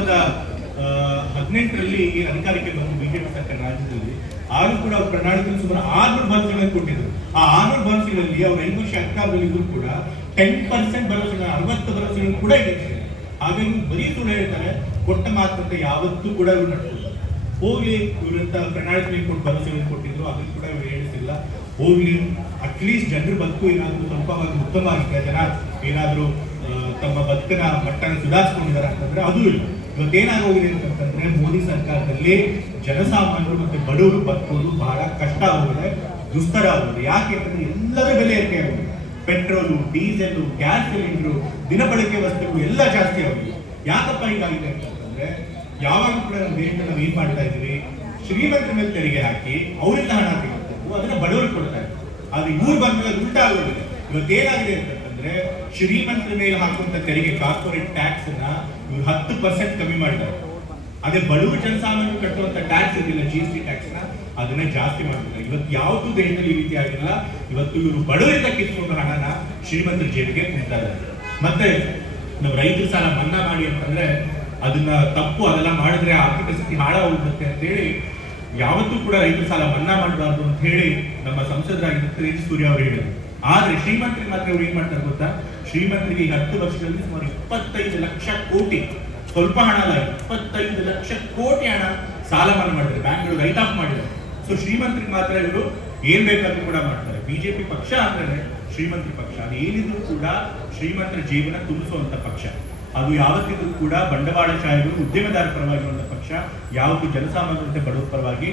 2018ರಲ್ಲಿ ಏನು ಅಧಿಕಾರಕ್ಕೆ ಬಂದು ಬಿಜೆಪಿ ಸರ್ಕಾರ ರಾಜ್ಯದಲ್ಲಿ ಆಗ ಕೂಡ ಅವ್ರ ಪ್ರಣಾಳಿಕೆಯಲ್ಲಿ ಸುಮಾರು 600 ಭರವಸೆಗಳನ್ನು ಕೊಟ್ಟಿದ್ರು. ಆ 600 ಭರವಸೆಗಳಲ್ಲಿ ಅವ್ರು 5 ವರ್ಷ ಅಧಿಕಾರದಲ್ಲಿದ್ರು ಕೂಡ 10% ಭರವಸೆಗಳ 60 ಭರವಸೆಗಳನ್ನು ಕೂಡ ಈಡೇರಿಸಿದ್ದಾರೆ. ಹಾಗಾಗಿ ಬರೀ ಸುಳ್ಳು ಹೇಳ್ತಾರೆ, ಕೊಟ್ಟ ಮಾತಂತೆ ಯಾವತ್ತೂ ಕೂಡ ಇವ್ರು ನಡ್ಕೊಳ್ತಾರೆ. ಹೋಗ್ಲಿ, ಇವರಂತ ಪ್ರಣಾಳಿಕೆಯಲ್ಲಿ ಕೊಟ್ಟು ಭರವಸೆಗಳನ್ನು ಕೊಟ್ಟಿದ್ರು, ಅದನ್ನು ಕೂಡ ಇವರು ಹೇಳಿಸಿಲ್ಲ. ಹೋಗ್ಲಿ, ಅಟ್ಲೀಸ್ಟ್ ಜನರ ಬದುಕು ಏನಾದರೂ ಸ್ವಲ್ಪವಾಗಿ ಉತ್ತಮವಾಗಿದೆ, ಜನ ಏನಾದರೂ ತಮ್ಮ ಬದುಕಿನ ಮಟ್ಟನ ಸುಧಾರಿಸ್ಕೊಂಡಿದ್ದಾರೆ ಅಂತಂದ್ರೆ ಅದು ಇಲ್ಲ. ಇವತ್ತೇನಾಗೋಗಿದೆ ಅಂತಂದ್ರೆ ಮೋದಿ ಸರ್ಕಾರದಲ್ಲಿ ಜನಸಾಮಾನ್ಯರು ಮತ್ತೆ ಬಡವರು ಬದುಕೋದು ಬಹಳ ಕಷ್ಟ ಆಗೋಗಿದೆ, ದುಸ್ತರ ಆಗೋಗಿದೆ. ಯಾಕೆ ಅಂತಂದ್ರೆ ಎಲ್ಲರ ಬೆಲೆ ಏರಿಕೆ ಆಗಿದೆ. ಪೆಟ್ರೋಲು, ಡೀಸೆಲ್, ಗ್ಯಾಸ್ ಸಿಲಿಂಡರ್, ದಿನಬಳಕೆ ವಸ್ತುಗಳು ಎಲ್ಲ ಜಾಸ್ತಿ ಆಗಿದೆ. ಯಾಕಪ್ಪ ಹೀಗಾಗಿದೆ ಅಂತಂದ್ರೆ ಯಾವಾಗಲೂ ಕೂಡ ನಮ್ಮ ದೇಶದಲ್ಲಿ ನಾವು ಏನ್ ಮಾಡ್ತಾ ಇದ್ದೀವಿ, ಶ್ರೀಮಂತರ ಮೇಲೆ ತೆರಿಗೆ ಹಾಕಿ ಅವರಿಂದ ಹಣ ತೆಗೆದುಕೊಂಡು ಅದನ್ನ ಬಡವರಿಗೆ ಕೊಡ್ತಾ ಇದ್ದೀವಿ. ಆದ್ರೆ ಇವ್ರು ಬಂದಾಗ ಉಲ್ಟಾ ಆಗೋದಿದೆ. ಇವತ್ತೇನಾಗಿದೆ ಅಂತಂದ್ರೆ ಶ್ರೀಮಂತರ ಮೇಲೆ ಹಾಕುವಂತ ತೆರಿಗೆ, ಕಾರ್ಪೊರೇಟ್ ಟ್ಯಾಕ್ಸ್ ಅನ್ನ ಇವ್ರು 10% ಕಮ್ಮಿ ಮಾಡಿದ್ದಾರೆ. ಅದೇ ಬಡವರು ಜನಸಾಮಾನ್ಯರು ಕಟ್ಟುವಂತ ಟ್ಯಾಕ್ಸ್ ಇದೆಯಲ್ಲ, GST ಟ್ಯಾಕ್ಸ್ ನ ಅದನ್ನ ಜಾಸ್ತಿ ಮಾಡ್ತಾರೆ. ಇವತ್ತು ಯಾವತ್ತೂ ದೇಶದಲ್ಲಿ ಈ ರೀತಿ ಆಗಿಲ್ಲ. ಇವತ್ತು ಇವರು ಬಡವರಿಂದ ಕಿತ್ಕೊಂಡು ಹಣನ ಶ್ರೀಮಂತರ ಜೇಬಿಗೆ ತುಂಬ್ತಾರೆ. ಮತ್ತೆ ನಾವು ರೈತರ ಸಾಲ ಮನ್ನಾ ಮಾಡಿ ಅಂತಂದ್ರೆ ಅದನ್ನ ತಪ್ಪು, ಅದೆಲ್ಲ ಮಾಡಿದ್ರೆ ಆರ್ಥಿಕ ಸ್ಥಿತಿ ಹಾಳಾಗುತ್ತೆ ಅಂತ ಹೇಳಿ ಯಾವತ್ತೂ ಕೂಡ ರೈತರ ಸಾಲ ಮನ್ನಾ ಮಾಡಬಾರ್ದು ಅಂತ ಹೇಳಿ ನಮ್ಮ ಸಂಸದರಾಗಿದ್ದ ತೇಜ್ ಸೂರ್ಯ ಅವರು ಹೇಳಿದ್ರು. ಆದ್ರೆ ಶ್ರೀಮಂತರಿಗೆ ಮಾತ್ರ ಅವ್ರು ಏನ್ ಮಾಡ್ತಾರೆ ಗೊತ್ತಾ, ಶ್ರೀಮಂತರಿಗೆ ಈ 10 ವರ್ಷಗಳಲ್ಲಿ ಸುಮಾರು 25 ಲಕ್ಷ ಕೋಟಿ, ಸ್ವಲ್ಪ ಹಣ ಅಲ್ಲ, 25 ಲಕ್ಷ ಕೋಟಿ ಹಣ ಸಾಲ ಮನ್ನಾ ಮಾಡಿದ್ದಾರೆ, ಬ್ಯಾಂಕ್ಗಳು ರೈಟ್ ಆಫ್ ಮಾಡಿದ್ದಾರೆ. ಸೊ ಶ್ರೀಮಂತರಿಗೆ ಮಾತ್ರ ಇವರು ಏನ್ ಬೇಕಾದ್ರೂ ಕೂಡ ಮಾಡ್ತಾರೆ. ಬಿಜೆಪಿ ಪಕ್ಷ ಅಂದ್ರೆ ಶ್ರೀಮಂತರ ಪಕ್ಷ, ಅದು ಏನಿದ್ರು ಕೂಡ ಶ್ರೀಮಂತರ ಜೀವನ ತುಂಬಿಸುವಂತ ಪಕ್ಷ. ಅದು ಯಾವತ್ತಿದ್ರೂ ಕೂಡ ಬಂಡವಾಳಶಾಹಿಗಳು, ಉದ್ಯಮದಾರ ಪರವಾಗಿರುವಂತ ಪಕ್ಷ, ಯಾವತ್ತೂ ಜನಸಾಮಾನ್ಯತೆ ಬಡವರ ಪರವಾಗಿ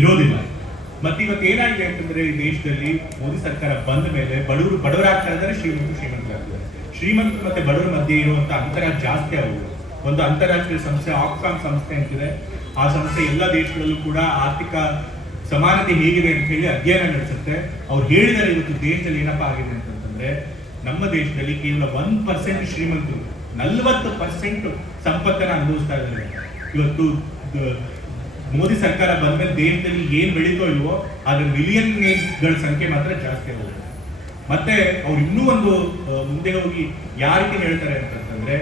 ಇರೋದಿಲ್ಲ. ಮತ್ತೆ ಇವತ್ತು ಏನಾಗಿದೆ ಅಂತಂದ್ರೆ ಈ ದೇಶದಲ್ಲಿ ಮೋದಿ ಸರ್ಕಾರ ಬಂದ ಮೇಲೆ ಬಡವರಾಗ್ತಾ ಇದ್ದಾರೆ, ಶ್ರೀಮಂತರಾಗ್ತಾರೆ. ಶ್ರೀಮಂತರು ಮತ್ತೆ ಬಡವರ ಮಧ್ಯೆ ಇರುವಂತ ಅಂತರ ಜಾಸ್ತಿ ಆಗುವುದು. ಒಂದು ಅಂತಾರಾಷ್ಟ್ರೀಯ ಸಂಸ್ಥೆ ಆಕ್ಸ್ಫಾಮ್ ಸಂಸ್ಥೆ ಅಂತಿದೆ. ಆ ಸಂಸ್ಥೆ ಎಲ್ಲ ದೇಶಗಳಲ್ಲೂ ಕೂಡ ಆರ್ಥಿಕ ಸಮಾನತೆ ಹೇಗಿದೆ ಅಂತ ಹೇಳಿ ಅಧ್ಯಯನ ನಡೆಸುತ್ತೆ. ಅವ್ರು ಹೇಳಿದರೆ ಇವತ್ತು ದೇಶದಲ್ಲಿ ಏನಪ್ಪಾ ಆಗಿದೆ ಅಂತಂದ್ರೆ ನಮ್ಮ ದೇಶದಲ್ಲಿ ಕೇವಲ 1% ಶ್ರೀಮಂತರು 40% ಸಂಪತ್ತನ್ನು ಅನುಭವಿಸ್ತಾ ಇದ್ದಾರೆ. ಇವತ್ತು ಮೋದಿ ಸರ್ಕಾರ ಬಂದ್ಮೇಲೆ ದೇಶದಲ್ಲಿ ಏನ್ ಬೆಳೀತೋ ಇಲ್ವೋ ಅದ್ರ ಮಿಲಿಯನ್ಗಳ ಸಂಖ್ಯೆ ಮಾತ್ರ ಜಾಸ್ತಿ ಆಗುತ್ತೆ. ಮತ್ತೆ ಅವ್ರು ಇನ್ನೂ ಒಂದು ಮುಂದೆ ಹೋಗಿ ಯಾವ ರೀತಿ ಹೇಳ್ತಾರೆ ಅಂತಂದ್ರೆ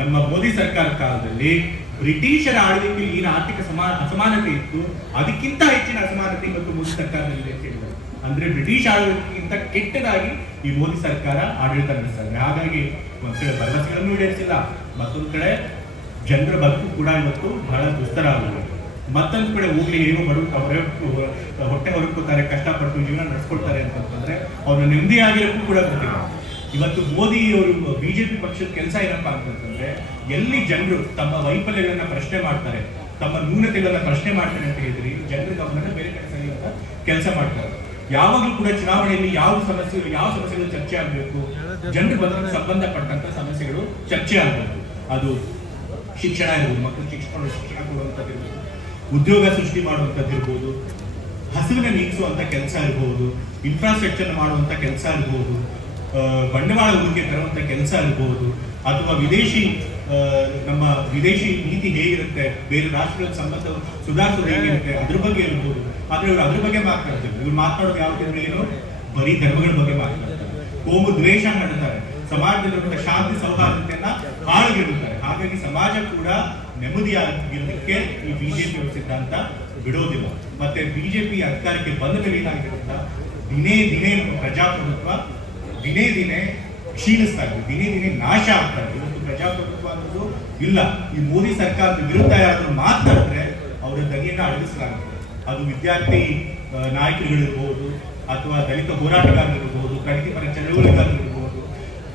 ನಮ್ಮ ಮೋದಿ ಸರ್ಕಾರ ಕಾಲದಲ್ಲಿ ಬ್ರಿಟಿಷರ ಆಳ್ವಿಕೆಯಲ್ಲಿ ಏನು ಆರ್ಥಿಕ ಅಸಮಾನತೆ ಇತ್ತು ಅದಕ್ಕಿಂತ ಹೆಚ್ಚಿನ ಅಸಮಾನತೆ ಇವತ್ತು ಮೋದಿ ಸರ್ಕಾರದಲ್ಲಿ ಅಂತ ಹೇಳಿದ್ದಾರೆ. ಅಂದ್ರೆ ಬ್ರಿಟಿಷ್ ಆಳ್ವಿಕೆಗಿಂತ ಕೆಟ್ಟದಾಗಿ ಈ ಮೋದಿ ಸರ್ಕಾರ ಆಡಳಿತ ನಡೆಸ್ತಾ ಇದೆ. ಹಾಗಾಗಿ ಒಂದ್ ಕಡೆ ಭರವಸೆಗಳನ್ನು ಈಡೇರಿಸಿಲ್ಲ, ಮತ್ತೊಂದ್ ಕಡೆ ಜನರ ಬದುಕು ಕೂಡ ಇವತ್ತು ಬಹಳ ದುಸ್ತರ ಆಗಿದೆ. ಮತ್ತೊಂದು ಕಡೆ ಹೋಗ್ಲಿ ಏನೋ ಬಡವರು ಹೊಟ್ಟೆ ಹೊರಕೋತಾರೆ, ಕಷ್ಟಪಟ್ಟು ಜೀವನ ನಡೆಸ್ಕೊಳ್ತಾರೆ ಅಂತಂದ್ರೆ ಅವ್ರನ್ನ ನೆಮ್ಮದಿಯಾಗಿರೋಕ್ಕೂ ಕೂಡ ಗೊತ್ತಿಲ್ಲ. ಇವತ್ತು ಮೋದಿ ಅವರು ಬಿಜೆಪಿ ಪಕ್ಷದ ಕೆಲಸ ಏನಪ್ಪಾ ಅಂತಂದ್ರೆ ಎಲ್ಲಿ ಜನರು ತಮ್ಮ ವೈಫಲ್ಯಗಳನ್ನ ಪ್ರಶ್ನೆ ಮಾಡ್ತಾರೆ, ತಮ್ಮ ನ್ಯೂನತೆಗಳನ್ನ ಪ್ರಶ್ನೆ ಮಾಡ್ತಾರೆ ಅಂತ ಹೇಳಿದ್ರಿ ಜನರ ಗಮನ ಬೇರೆ ಕಡೆ ಸರಿಯಾದ ಕೆಲಸ ಮಾಡ್ತಾರೆ. ಯಾವಾಗಲೂ ಕೂಡ ಚುನಾವಣೆಯಲ್ಲಿ ಯಾವ ಸಮಸ್ಯೆಗಳು ಚರ್ಚೆ ಆಗಬೇಕು, ಜನರ ಬದುಕಿಗೆ ಸಂಬಂಧಪಟ್ಟಂತ ಸಮಸ್ಯೆಗಳು ಚರ್ಚೆ ಆಗಬೇಕು. ಅದು ಶಿಕ್ಷಣ ಇರ್ಬೋದು, ಮಕ್ಕಳು ಶಿಕ್ಷಣ ಕೊಡುವಂಥದ್ದಿರ್ಬೋದು, ಉದ್ಯೋಗ ಸೃಷ್ಟಿ ಮಾಡುವಂಥದ್ದಿರ್ಬೋದು, ಹಸಿವಿನ ನೀಗಿಸುವಂತ ಕೆಲಸ ಇರಬಹುದು, ಇನ್ಫ್ರಾಸ್ಟ್ರಕ್ಚರ್ ಮಾಡುವಂತ ಕೆಲಸ ಇರಬಹುದು, ಬಂಡವಾಳ ಹೂಡಿಕೆ ತರುವಂತ ಕೆಲಸ ಇರಬಹುದು, ಅಥವಾ ನಮ್ಮ ವಿದೇಶಿ ನೀತಿ ಹೇಗಿರುತ್ತೆ, ಬೇರೆ ರಾಷ್ಟ್ರಗಳ ಸಂಬಂಧ ಸುಧಾರಿಸೋದು ಹೇಗಿರುತ್ತೆ ಅದ್ರ ಬಗ್ಗೆ ಇರಬಹುದು. ಆದ್ರೆ ಇವರು ಅದ್ರ ಬಗ್ಗೆ ಮಾತನಾಡ್ತಾರೆ. ಇವ್ರು ಮಾತನಾಡೋದು ಯಾವ್ದು ಏನು, ಬರೀ ಧರ್ಮಗಳ ಬಗ್ಗೆ ಮಾತನಾಡ್ತಾರೆ, ಕೋಮು ದ್ವೇಷ ಮಾಡ್ತಾರೆ, ಸಮಾಜದಲ್ಲಿರುವಂತಹ ಶಾಂತಿ ಸೌಹಾರ್ದತೆಯನ್ನ ಹಾಳುಗೆಡುತ್ತಾರೆ. ಹಾಗಾಗಿ ಸಮಾಜ ಕೂಡ ನೆಮ್ಮದಿಯಾಗಿರೋದಕ್ಕೆ ಈ ಬಿಜೆಪಿ ಸಿದ್ಧಾಂತ ಬಿಡೋದಿಲ್ಲ. ಮತ್ತೆ ಬಿಜೆಪಿ ಅಧಿಕಾರಕ್ಕೆ ಬಂದ ಮೇಲೆ ಏನಾಗಿದೆ ಅಂತ ದಿನೇ ದಿನೇ ಪ್ರಜಾಪ್ರಭುತ್ವ ದಿನೇ ದಿನೇ ಕ್ಷೀಣಿಸ್ತಾ ಇದೆ, ದಿನೇ ದಿನೇ ನಾಶ ಆಗ್ತಾ ಇದೆ. ಇವತ್ತು ಪ್ರಜಾಪ್ರಭುತ್ವ ಅನ್ನೋದು ಇಲ್ಲ. ಈ ಮೋದಿ ಸರ್ಕಾರದ ವಿರುದ್ಧ ಯಾರಾದ್ರೂ ಮಾತನಾಡಿದ್ರೆ ಅವರ ದನಿಯನ್ನ ಅಡಗಿಸಲಾಗುತ್ತೆ. ಅದು ವಿದ್ಯಾರ್ಥಿ ನಾಯಕರುಗಳಿರ್ಬೋದು, ಅಥವಾ ದಲಿತ ಹೋರಾಟಗಾರರಿರ್ಬೋದು, ಪ್ರಗತಿಪರ ಚಳವಳಿಗಾರರಿರ್ಬೋದು,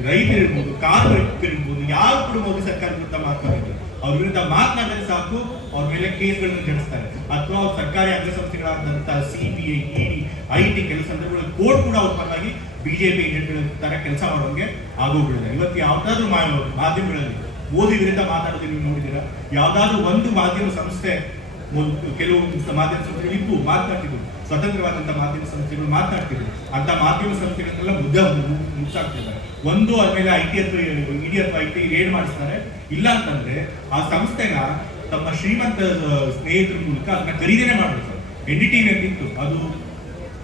ರೈತರಿರ್ಬೋದು, ಕಾರ್ಮಿಕರಿರ್ಬೋದು, ಯಾರು ಕೂಡ ಮೋದಿ ಸರ್ಕಾರ ವಿರುದ್ಧ ಮಾತನಾಡಿದ್ರು ಅವ್ರ ವಿರುದ್ಧ ಮಾತನಾಡಿದ್ರೆ ಸಾಕು ಅವ್ರ ಮೇಲೆ ಕೇಸ್ಗಳನ್ನು ಜಡಿಸ್ತಾರೆ. ಅಥವಾ ಅವ್ರ ಸರ್ಕಾರಿ ಅಂಗಸಂಸ್ಥೆಗಳಾದಂತಹ CBI, ED, IT ಕೆಲಸ ಸಂದರ್ಭಗಳಲ್ಲಿ ಕೋರ್ಟ್ ಕೂಡ ಅವ್ರ ಪರವಾಗಿ ಬಿಜೆಪಿ ಏಜೆಂಟ್ಗಳ ತರ ಕೆಲಸ ಮಾಡೋಂಗೆ ಆಗೋಗ್ಬಿಡಿದೆ. ಇವತ್ತು ಯಾವ್ದಾದ್ರು ಮಾಧ್ಯಮಗಳಲ್ಲಿ ಮೋದಿ ವಿರುದ್ಧ ಮಾತಾಡೋದು ನೀವು ನೋಡಿದ್ದೀರಾ? ಯಾವ್ದಾದ್ರು ಒಂದು ಮಾಧ್ಯಮ ಸಂಸ್ಥೆ, ಕೆಲವು ಮಾಧ್ಯಮ ಸಂಸ್ಥೆಗಳು ಇದ್ದು ಮಾತನಾಡ್ತಿದ್ರು, ಸ್ವತಂತ್ರವಾದಂತಹ ಮಾಧ್ಯಮ ಸಂಸ್ಥೆಗಳು ಮಾತನಾಡ್ತಿದ್ರು. ಅಂತ ಮಾಧ್ಯಮ ಸಂಸ್ಥೆಗಳನ್ನೆಲ್ಲ ಮುಚ್ಚಾಕ್ತಿದ್ದಾರೆ. ಒಂದು ಆದ್ಮೇಲೆ IT ಅಥವಾ ED ಅಥವಾ IT ರೇಡ್ ಮಾಡಿಸ್ತಾರೆ. ಇಲ್ಲ ಅಂತಂದ್ರೆ ಆ ಸಂಸ್ಥೆನ ತಮ್ಮ ಶ್ರೀಮಂತ ಸ್ನೇಹಿತರ ಮೂಲಕ ಅದನ್ನ ಖರೀದಿನೇ ಮಾಡ್ತಾರೆ. NDTV ಅಂತಿತ್ತು, ಅದು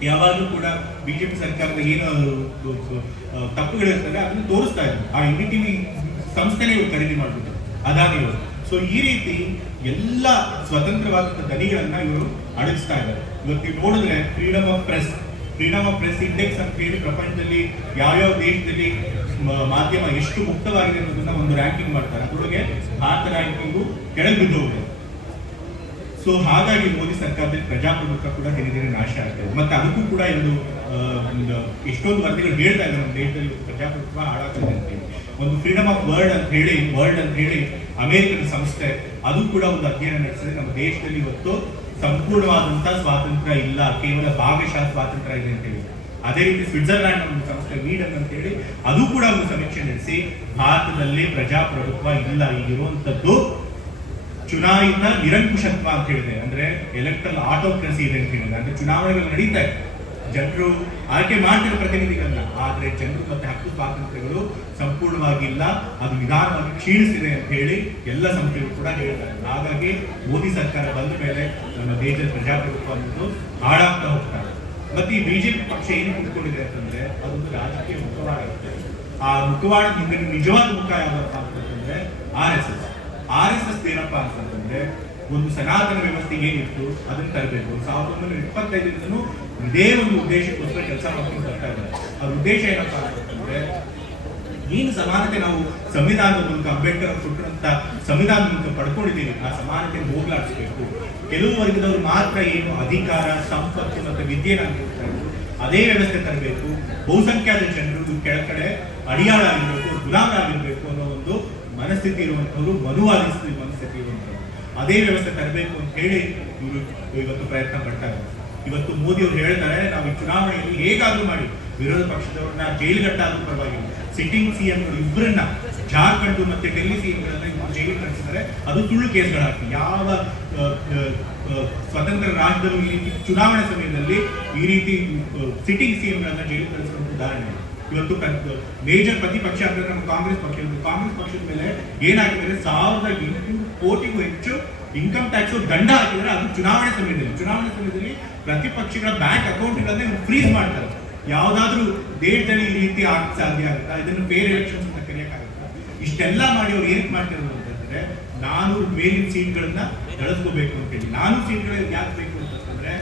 ಯಾವಾಗಲೂ ಕೂಡ ಬಿಜೆಪಿ ಸರ್ಕಾರದ ಏನು ತಪ್ಪುಗಳಿರ್ತವೆ ಅದನ್ನು ತೋರಿಸ್ತಾ ಇದ್ರು. ಆ NDTV ಸಂಸ್ಥೆನೇ ಇವರು ಖರೀದಿ ಮಾಡ್ಬಿಟ್ಟು ಅದಾಗಿ. ಸೊ ಈ ರೀತಿ ಎಲ್ಲ ಸ್ವತಂತ್ರವಾದಂಥ ದನಿಗಳನ್ನ ಇವರು ಅಡಗಿಸ್ತಾ ಇದ್ದಾರೆ. ಇವತ್ತು ನೀವು ನೋಡಿದ್ರೆ ಫ್ರೀಡಮ್ ಆಫ್ ಪ್ರೆಸ್ ಇಂಡೆಕ್ಸ್ ಅಂತ ಹೇಳಿ ಪ್ರಪಂಚದಲ್ಲಿ ಯಾವ್ಯಾವ ದೇಶದಲ್ಲಿ ಮಾಧ್ಯಮ ಎಷ್ಟು ಮುಕ್ತವಾಗಿದೆ ಅನ್ನೋದನ್ನ ಒಂದು ರ್ಯಾಂಕಿಂಗ್ ಮಾಡ್ತಾರೆ. ಅದರೊಳಗೆ ಭಾರತ ರ್ಯಾಂಕಿಂಗು ಕೆಳಗೆ ಬಿದ್ದೋಗಿದೆ. ಸೊ ಹಾಗಾಗಿ ಮೋದಿ ಸರ್ಕಾರದಲ್ಲಿ ಪ್ರಜಾಪ್ರಭುತ್ವ ಕೂಡ ದಿನೇ ದಿನೇ ನಾಶ ಆಗ್ತದೆ. ಮತ್ತೆ ಅದಕ್ಕೂ ಕೂಡ ಎಷ್ಟೊಂದು ವರದಿಗಳು ಹೇಳ್ತಾ ಇದ್ದಾರೆ ನಮ್ಮ ದೇಶದಲ್ಲಿ ಪ್ರಜಾಪ್ರಭುತ್ವ ಹಾಳಾಗ್ತದೆ ಅಂತ ಹೇಳಿ. ಒಂದು ಫ್ರೀಡಮ್ ಆಫ್ ವರ್ಲ್ಡ್ ಅಂತ ಹೇಳಿ ಅಮೆರಿಕನ್ ಸಂಸ್ಥೆ ಅದು ಕೂಡ ಒಂದು ಅಧ್ಯಯನ ನಡೆಸಿದೆ. ನಮ್ಮ ದೇಶದಲ್ಲಿ ಇವತ್ತು ಸಂಪೂರ್ಣವಾದಂತಹ ಸ್ವಾತಂತ್ರ್ಯ ಇಲ್ಲ, ಕೇವಲ ಭಾಗಶಃ ಸ್ವಾತಂತ್ರ್ಯ ಇದೆ ಅಂತ ಹೇಳಿ. ಅದೇ ರೀತಿ ಸ್ವಿಟ್ಜರ್ಲ್ಯಾಂಡ್ ಒಂದು ಸಂಸ್ಥೆ ವೀಡನ್ ಅಂತ ಹೇಳಿ ಅದು ಕೂಡ ಒಂದು ಸಮೀಕ್ಷೆ ನಡೆಸಿ ಭಾರತದಲ್ಲಿ ಪ್ರಜಾಪ್ರಭುತ್ವ ಇಲ್ಲ, ಈಗಿರುವಂತದ್ದು ಚುನಾಯಿತ ನಿರಂಕುಶತ್ವ ಅಂತ ಹೇಳಿದೆ. ಅಂದ್ರೆ ಎಲೆಕ್ಟ್ರಲ್ ಆಟೋಕ್ರಸಿ ಇದೆ ಅಂತ ಹೇಳಿದೆ. ಅಂದ್ರೆ ಚುನಾವಣೆಗಳು ನಡೀತಾ ಇದೆ, ಜನರು ಆಯ್ಕೆ ಮಾಡ್ತಿರೋ ಪ್ರತಿನಿಧಿಗಳನ್ನ, ಆದ್ರೆ ಜನರು ಮತ್ತೆ ಹಕ್ಕು ಸ್ವಾತಂತ್ರ್ಯಗಳು ಸಂಪೂರ್ಣವಾಗಿಲ್ಲ, ಅದು ನಿಧಾನವಾಗಿ ಕ್ಷೀಣಿಸಿದೆ ಅಂತ ಹೇಳಿ ಎಲ್ಲ ಸಂಸ್ಥೆಗಳು ಕೂಡ ಹೇಳ್ತಾರೆ. ಹಾಗಾಗಿ ಮೋದಿ ಸರ್ಕಾರ ಬಂದ ಮೇಲೆ ನಮ್ಮ ದೇಶದ ಪ್ರಜಾಪ್ರಭುತ್ವ ಅನ್ನೋದು ಹಾಳಾಗ್ತಾ ಹೋಗ್ತಾರೆ. ಮತ್ತೆ ಈ ಬಿಜೆಪಿ ಪಕ್ಷ ಏನು ಕುತ್ಕೊಂಡಿದೆ ಅಂತಂದ್ರೆ ಅದೊಂದು ರಾಜಕೀಯ ಮುಖವಾಡ ಇರುತ್ತೆ. ಆ ಮುಖವಾಡ ಹಿಂದೆ ನಿಜವಾದ ಮುಖ ಯಾವ್ದಪ್ಪ ಅಂತಂದ್ರೆ ಆರ್ ಎಸ್ ಎಸ್ ಏನಪ್ಪಾ ಅಂತಂದ್ರೆ ಒಂದು ಸನಾತನ ವ್ಯವಸ್ಥೆ ಏನಿತ್ತು ಅದನ್ನ ತರಬೇಕು. 1925 ಇದೇ ಒಂದು ಉದ್ದೇಶಕ್ಕೋಸ್ಕರ ಕೆಲಸ ಮಾಡ್ಕೊಂಡು ಬರ್ತಾ ಇದ್ದಾರೆ. ಅವ್ರ ಉದ್ದೇಶ ಏನಪ್ಪಾ ಅಂತಂದ್ರೆ ಏನು ಸಮಾನತೆ ನಾವು ಸಂವಿಧಾನದ ಮೂಲಕ ಅಂಬೇಡ್ಕರ್ ಅವರು ಕೊಟ್ಟಿರುವಂತ ಸಂವಿಧಾನದ ಮೂಲಕ ಪಡ್ಕೊಂಡಿದ್ದೀವಿ, ಆ ಸಮಾನತೆ ಹೋಗ್ಲಾಡಿಸ್ಬೇಕು. ಕೆಲವು ವರ್ಗದವರು ಮಾತ್ರ ಏನು ಅಧಿಕಾರ, ಸಂಪತ್ತು ಮತ್ತೆ ವಿದ್ಯೆನ ಕೊಡ್ತಾ ಇದ್ರು ಅದೇ ವ್ಯವಸ್ಥೆ ತರಬೇಕು. ಬಹುಸಂಖ್ಯಾತ ಜನರು ಕೆಳಗಡೆ ಅಡಿಯಾಳಾಗಿರ್ಬೇಕು, ಗುಲಾಮರಾಗಿರ್ಬೇಕು ಅನ್ನೋ ಒಂದು ಮನಸ್ಥಿತಿ ಇರುವಂತವರು, ಮನುವಾದಿಸಿದ ಮನಸ್ಥಿತಿ ಇರುವಂತವರು, ಅದೇ ವ್ಯವಸ್ಥೆ ತರಬೇಕು ಅಂತ ಹೇಳಿ ಇವರು ಇವತ್ತು ಪ್ರಯತ್ನ ಪಡ್ತಾರೆ. ಇವತ್ತು ಮೋದಿ ಅವರು ಹೇಳ್ತಾರೆ ನಾವು ಈ ಚುನಾವಣೆಯಲ್ಲಿ ಹೇಗಾದ್ರೂ ಮಾಡಿ ವಿರೋಧ ಪಕ್ಷದವ್ರನ್ನ ಜೈಲಿಗಟ್ಟಾದ್ರೂ ಪರವಾಗಿಲ್ಲ, ಸಿಟ್ಟಿಂಗ್ ಸಿಎಂ ಇಬ್ಬರನ್ನ ಜಾರ್ಖಂಡ್ ಮತ್ತೆ ಡೆಲ್ಲಿ ಸಿಎಂ ಗಳನ್ನ ಜೈಲಿಗೆ ಕಳಿಸಿದ್ದಾರೆ. ಅದು ಸುಳ್ಳು ಕೇಸ್ಗಳಾಗ್ತದೆ. ಯಾವ ಸ್ವತಂತ್ರ ರಾಜ್ಯದಲ್ಲೂ ಈ ರೀತಿ ಚುನಾವಣೆ ಸಮಯದಲ್ಲಿ ಈ ರೀತಿ ಸಿಟ್ಟಿಂಗ್ ಸಿಎಂ ಗಳನ್ನ ಜೈಲಿಗೆ ಕಳಿಸಿರುವಂತ ಉದಾಹರಣೆ. ಇವತ್ತು ಮೇಜರ್ ಪ್ರತಿಪಕ್ಷ ಅಂದ್ರೆ ನಮ್ಮ ಕಾಂಗ್ರೆಸ್ ಪಕ್ಷದ ಮೇಲೆ ಏನಾಗಿದ್ದಾರೆ, 1800 ಕೋಟಿಗೂ ಹೆಚ್ಚು ಇನ್ಕಮ್ ಟ್ಯಾಕ್ಸ್ ದಂಡ ಹಾಕಿದ್ರೆ. ಅದು ಚುನಾವಣೆ ಸಮಯದಲ್ಲಿ ಪ್ರತಿಪಕ್ಷಗಳ ಬ್ಯಾಂಕ್ ಅಕೌಂಟ್ಗಳನ್ನೇ ಫ್ರೀಸ್ ಮಾಡ್ತಾರೆ. ಯಾವ್ದಾದ್ರು ದೇಶದಲ್ಲಿ ಈ ರೀತಿ ಆಗಕ್ಕೆ ಸಾಧ್ಯ ಆಗುತ್ತಾ? ಇದನ್ನು ಫೇರ್ ಎಲೆಕ್ಷನ್ಸ್ ಅಂತ ಕರೆಯಕ್ಕಾಗುತ್ತಾ? ಇಷ್ಟೆಲ್ಲ ಮಾಡಿ ಅವ್ರು ಏನ್ ಮಾಡ್ತಿರೋದು ಅಂತಂದ್ರೆ 400 ಮೇಲಿನ ಸೀಟ್ಗಳನ್ನ ಗಳಿಸ್ಕೋಬೇಕು ಅಂತ ಹೇಳಿ. 400 ಸೀಟ್ಗಳು ಯಾಕೆ ಬೇಕು ಅಂತಂದ್ರೆ